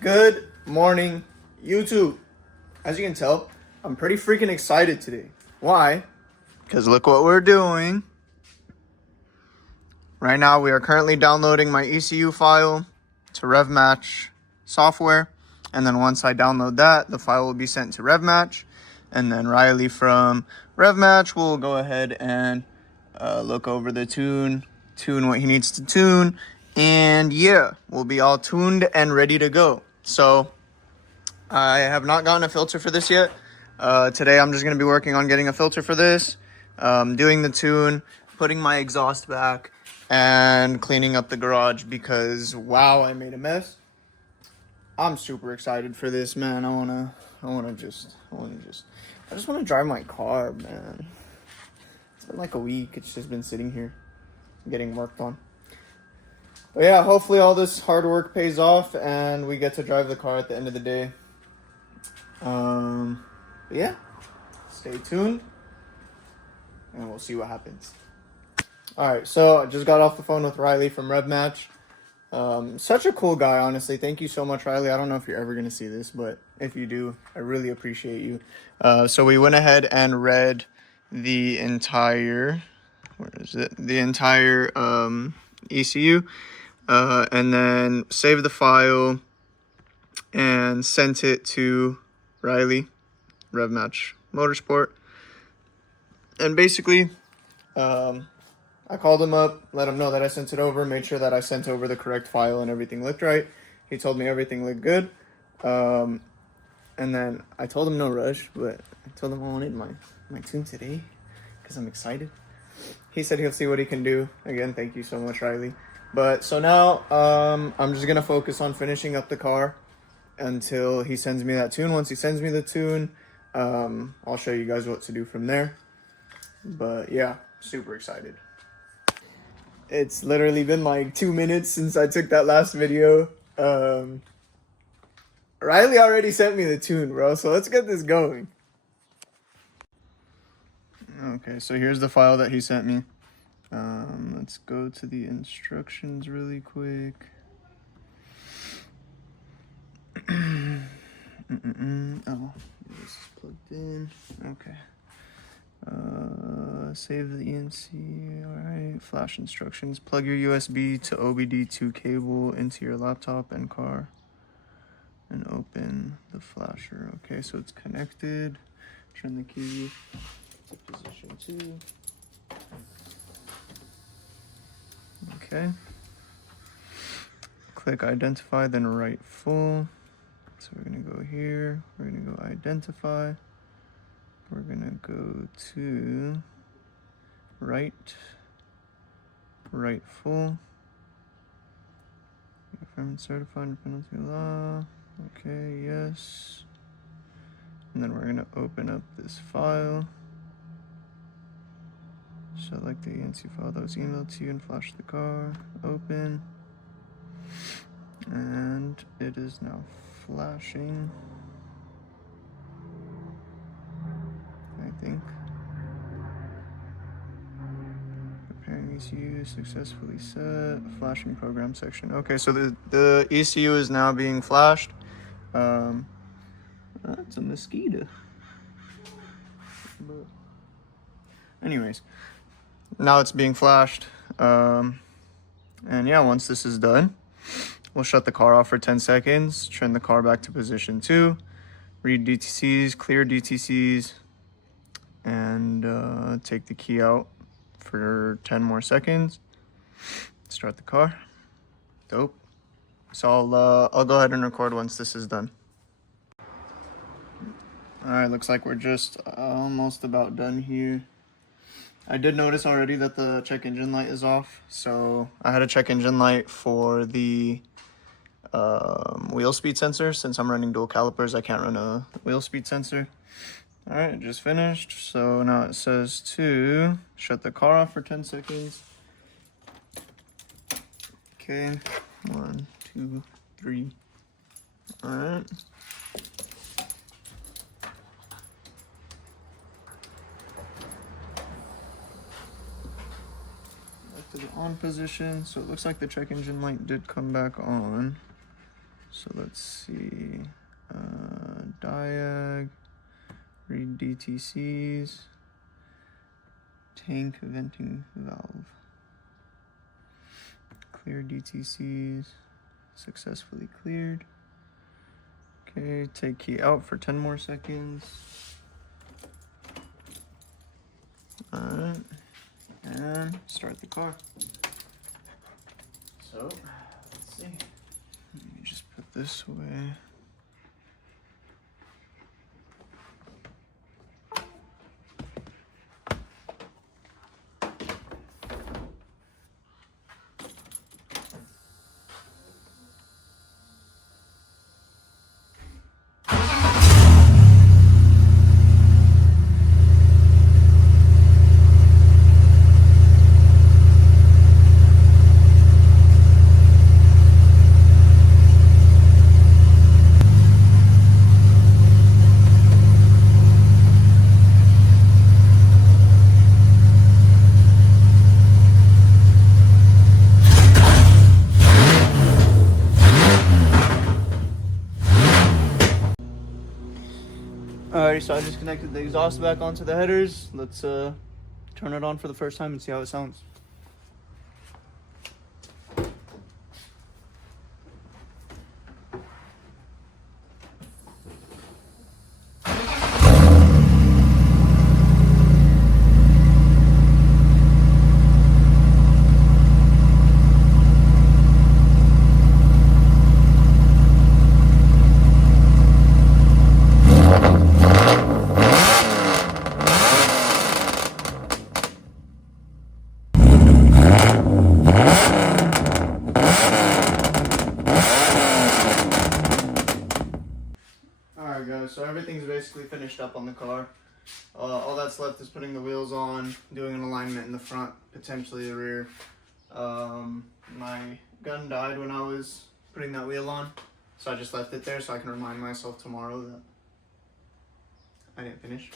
Good morning, YouTube. As you can tell, I'm pretty freaking excited today. Why? Because look what we're doing. Right now, we are currently downloading my ECU file to Revmatch software. And then once I download that, the file will be sent to Revmatch. And then Riley from Revmatch will go ahead and look over the tune what he needs to tune. And yeah, we'll be all tuned and ready to go. So I have not gotten a filter for this yet. Today I'm just going to be working on getting a filter for this, doing the tune, putting my exhaust back, and cleaning up the garage because, wow, I made a mess. I'm super excited for this, man. I just want to drive my car, man. It's been like a week. It's just been sitting here getting worked on. But yeah, hopefully all this hard work pays off and we get to drive the car at the end of the day. But yeah, stay tuned and we'll see what happens. Alright, so I just got off the phone with Riley from Revmatch. Such a cool guy, honestly. Thank you so much, Riley. I don't know if you're ever going to see this, but if you do, I really appreciate you. So we went ahead and read the entire, ECU, and then saved the file and sent it to Riley, Revmatch Motorsport. And basically, I called him up, let him know that I sent it over, made sure that I sent over the correct file and everything looked right. He told me everything looked good. And then I told him no rush, but I told him I wanted my tune today because I'm excited. He said he'll see what he can do. Again, thank you so much, Riley. But so now I'm just going to focus on finishing up the car until he sends me that tune. Once he sends me the tune, I'll show you guys what to do from there. But yeah, super excited. It's literally been like 2 minutes since I took that last video. Riley already sent me the tune, bro, so let's get this going. Okay, so here's the file that he sent me. Let's go to the instructions really quick. Oh, this is plugged in. Okay. Save the ENC. Alright. Flash instructions. Plug your USB to OBD2 cable into your laptop and car. And open the flasher. Okay, so it's connected. Turn the key to position 2. Okay. Click identify, then write full. So we're going to go here. We're going to go identify. We're going to go to write full. Government certified penalty law. Okay, yes. And then we're going to open up this file. Select the ENC file that was emailed to you and flash the car. Open. And it is now flashing. I think. Preparing ECU successfully set. Flashing program section. Okay, so the ECU is now being flashed. That's a mosquito. But anyways, now it's being flashed. And yeah, once this is done, we'll shut the car off for 10 seconds, turn the car back to position 2, read DTCs, clear DTCs, and take the key out for 10 more seconds. Start the car. Dope. So I'll go ahead and record once this is done. Alright, looks like we're just almost about done here. I did notice already that the check engine light is off, so I had a check engine light for the wheel speed sensor. Since I'm running dual calipers, I can't run a wheel speed sensor. Alright, just finished. So now it says to shut the car off for 10 seconds. Okay, 1, 2, 3. Alright. Back to the on position. So it looks like the check engine light did come back on. So let's see, diag, read DTCs, tank venting valve, clear DTCs, successfully cleared. Okay, take key out for 10 more seconds. All right, and start the car. So, let's see. Let me just put this away. Alrighty, so I just connected the exhaust back onto the headers. Let's turn it on for the first time and see how it sounds. Alright guys, so everything's basically finished up on the car. All that's left is putting the wheels on, doing an alignment in the front, potentially the rear. My gun died when I was putting that wheel on, so I just left it there so I can remind myself tomorrow that I didn't finish.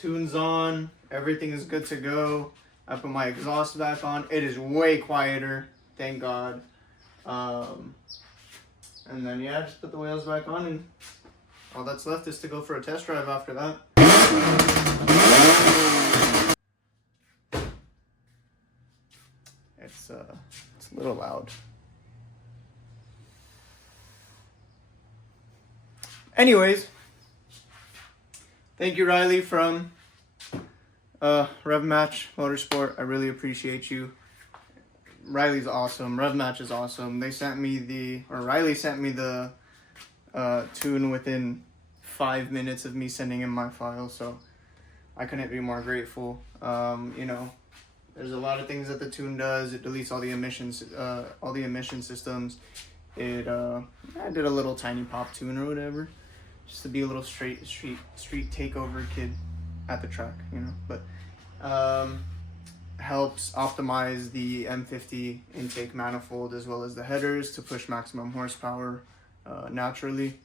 Tune's on, everything is good to go. I put my exhaust back on. It is way quieter, thank God. And then yeah, just put the wheels back on, and all that's left is to go for a test drive after that. It's a little loud. Anyways, thank you, Riley from Revmatch Motorsport. I really appreciate you. Riley's awesome. Revmatch is awesome. They sent me Riley sent me the tune within 5 minutes of me sending him my file, so I couldn't be more grateful. You know, there's a lot of things that the tune does. It deletes all the emissions, all the emission systems. I did a little tiny pop tune or whatever, just to be a little street takeover kid at the track, you know. But helps optimize the M50 intake manifold as well as the headers to push maximum horsepower naturally.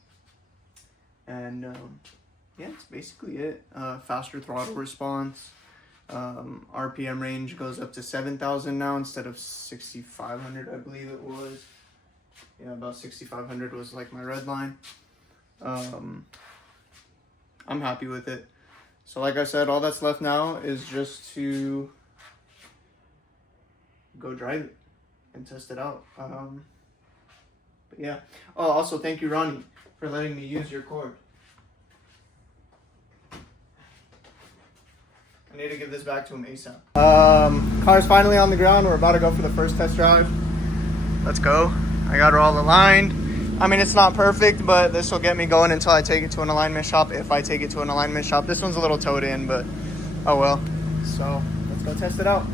And yeah, that's basically it. Faster throttle response. RPM range goes up to 7,000 now instead of 6,500, I believe it was. Yeah, about 6,500 was like my red line. I'm happy with it. So like I said, all that's left now is just to go drive it and test it out. But yeah. Oh, also thank you, Ronnie, for letting me use your cord. I need to give this back to him ASAP. Car's finally on the ground. We're about to go for the first test drive. Let's go. I got her all aligned. I mean, it's not perfect, but this will get me going until I take it to an alignment shop, if I take it to an alignment shop. This one's a little towed in, but oh well. So let's go test it out.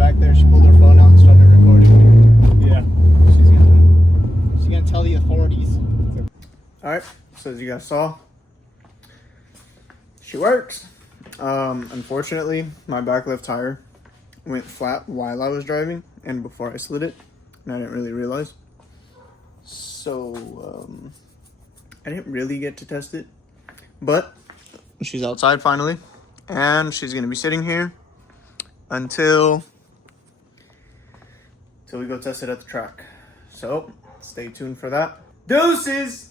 back there. She pulled her phone out and started recording. Yeah. She's gonna tell the authorities. All right. So as you guys saw, she works. Unfortunately, my back left tire went flat while I was driving and before I slid it, and I didn't really realize. So I didn't really get to test it, but she's outside finally, and she's gonna be sitting here until we go test it at the track. So stay tuned for that. Deuces!